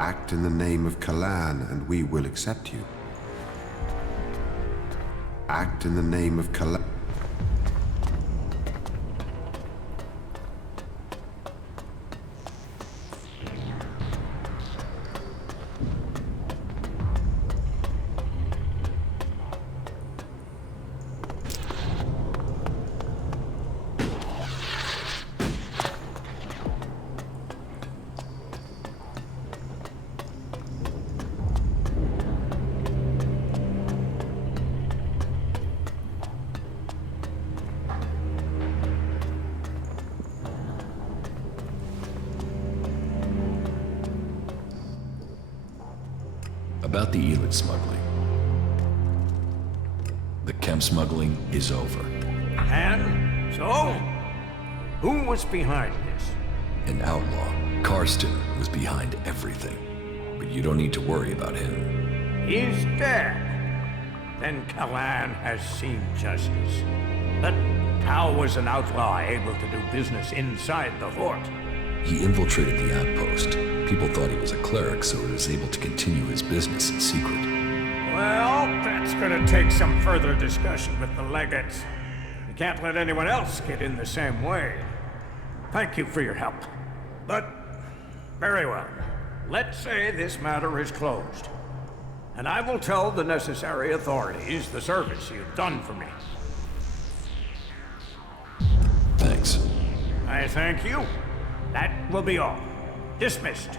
Act in the name of Kalan and we will accept you. Act in the name of Kalan. About the Elex smuggling. The chem smuggling is over. And so, who was behind this? An outlaw, Karsten, was behind everything. But you don't need to worry about him. He's dead. Then Kalan has seen justice. But how was an outlaw able to do business inside the fort? He infiltrated the outpost. People thought he was a cleric, so he was able to continue his business in secret. Well, that's gonna take some further discussion with the legates. You can't let anyone else get in the same way. Thank you for your help. But, very well. Let's say this matter is closed. And I will tell the necessary authorities the service you've done for me. Thanks. I thank you. That will be all. Dismissed.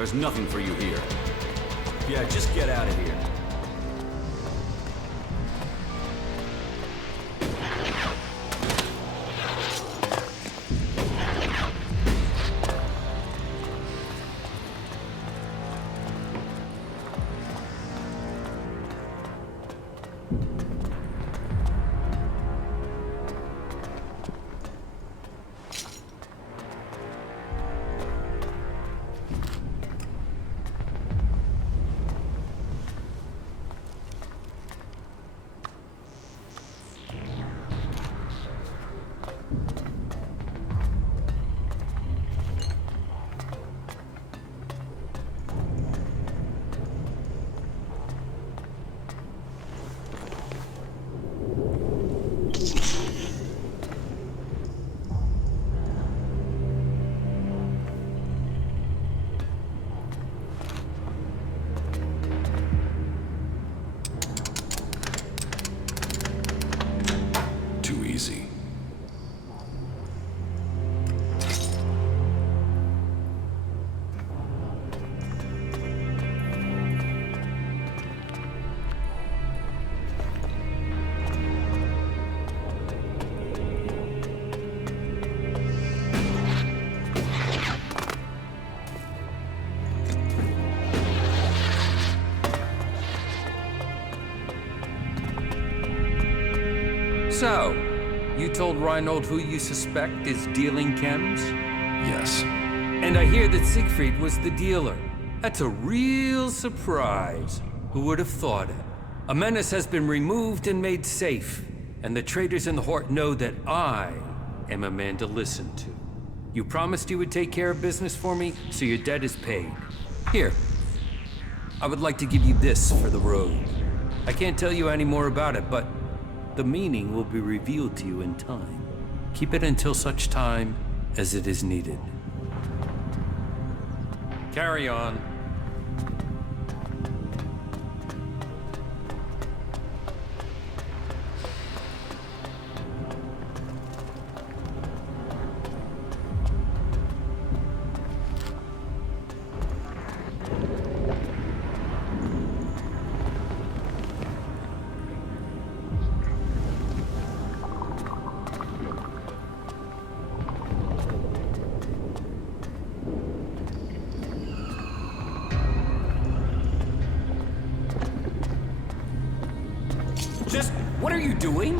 There's nothing for you here. Yeah, just get out of here. So, you told Reinhold who you suspect is dealing chems? Yes. And I hear that Siegfried was the dealer. That's a real surprise. Who would have thought it? A menace has been removed and made safe, and the traders in the Hort know that I am a man to listen to. You promised you would take care of business for me, so your debt is paid. Here, I would like to give you this for the road. I can't tell you any more about it, but the meaning will be revealed to you in time. Keep it until such time as it is needed. Carry on. Just, what are you doing?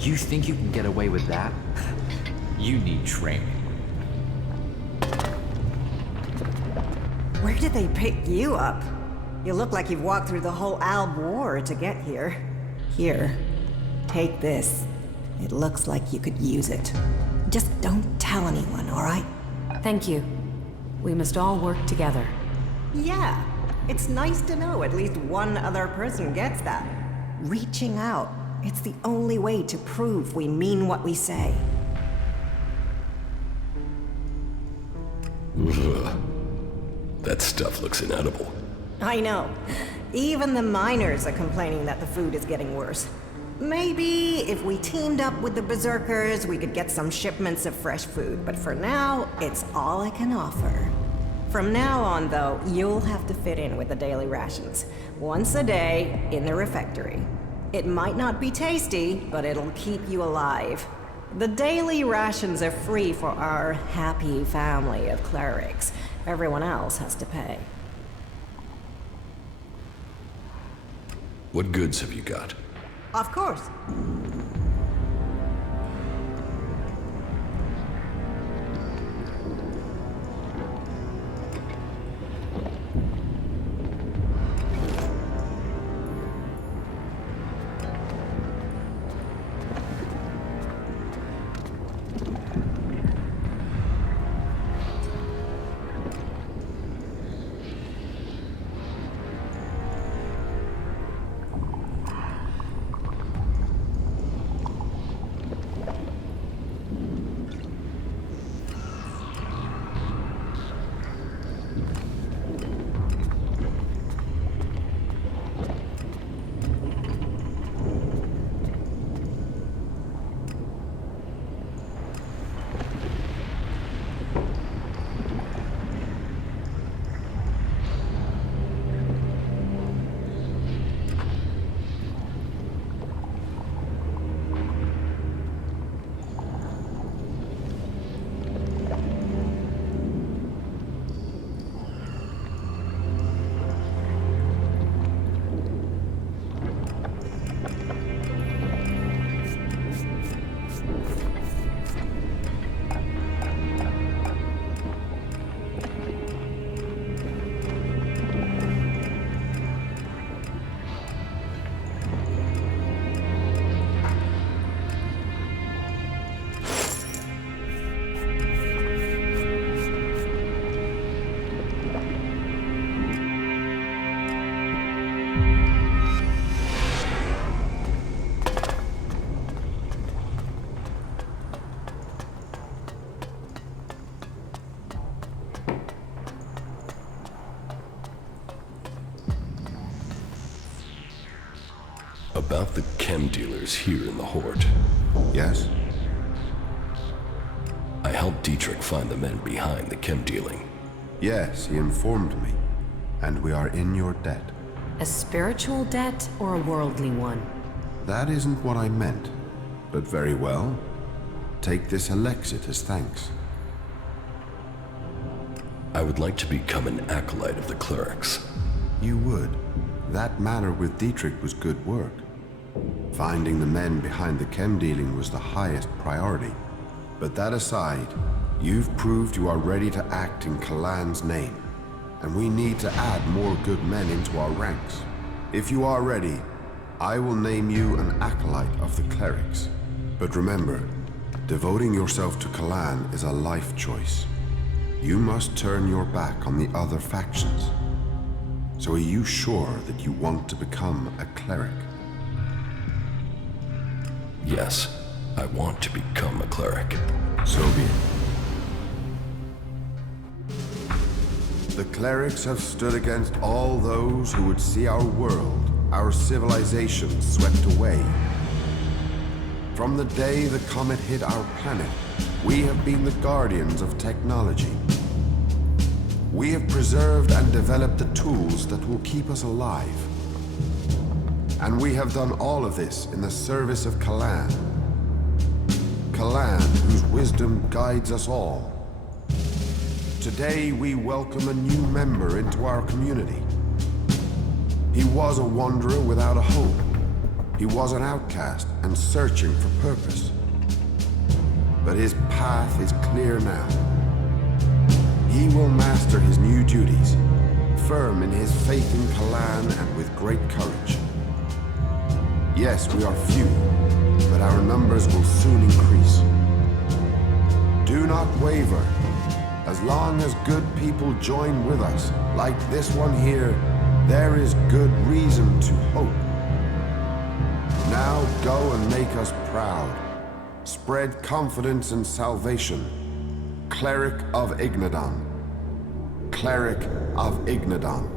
You think you can get away with that? You need training. Where did they pick you up? You look like you've walked through the whole Alb War to get here. Here, take this. It looks like you could use it. Just don't tell anyone, all right? Thank you. We must all work together. Yeah, it's nice to know at least one other person gets that. Reaching out, it's the only way to prove we mean what we say. Ugh. That stuff looks inedible. I know. Even the miners are complaining that the food is getting worse. Maybe if we teamed up with the Berserkers, we could get some shipments of fresh food, but for now, it's all I can offer. From now on, though, you'll have to fit in with the daily rations. Once a day, in the refectory. It might not be tasty, but it'll keep you alive. The daily rations are free for our happy family of clerics. Everyone else has to pay. What goods have you got? Of course. About the chem dealers here in the Hort. Yes? I helped Dietrich find the men behind the chem dealing. Yes, he informed me. And we are in your debt. A spiritual debt or a worldly one? That isn't what I meant. But very well. Take this Elexit as thanks. I would like to become an acolyte of the clerics. You would. that matter with Dietrich was good work. Finding the men behind the chem dealing was the highest priority. But that aside, you've proved you are ready to act in Kalan's name, and we need to add more good men into our ranks. If you are ready, I will name you an acolyte of the clerics. But remember, devoting yourself to Kalan is a life choice. You must turn your back on the other factions. So are you sure that you want to become a cleric? Yes, I want to become a cleric. So be it. The clerics have stood against all those who would see our world, our civilization swept away. From the day the comet hit our planet, we have been the guardians of technology. We have preserved and developed the tools that will keep us alive. And we have done all of this in the service of Kalan. Kalan, whose wisdom guides us all. Today, we welcome a new member into our community. He was a wanderer without a hope. He was an outcast and searching for purpose. But his path is clear now. He will master his new duties, firm in his faith in Kalan and with great courage. Yes, we are few, but our numbers will soon increase. Do not waver. As long as good people join with us, like this one here, there is good reason to hope. Now go and make us proud. Spread confidence and salvation. Cleric of Ignadon. Cleric of Ignadon.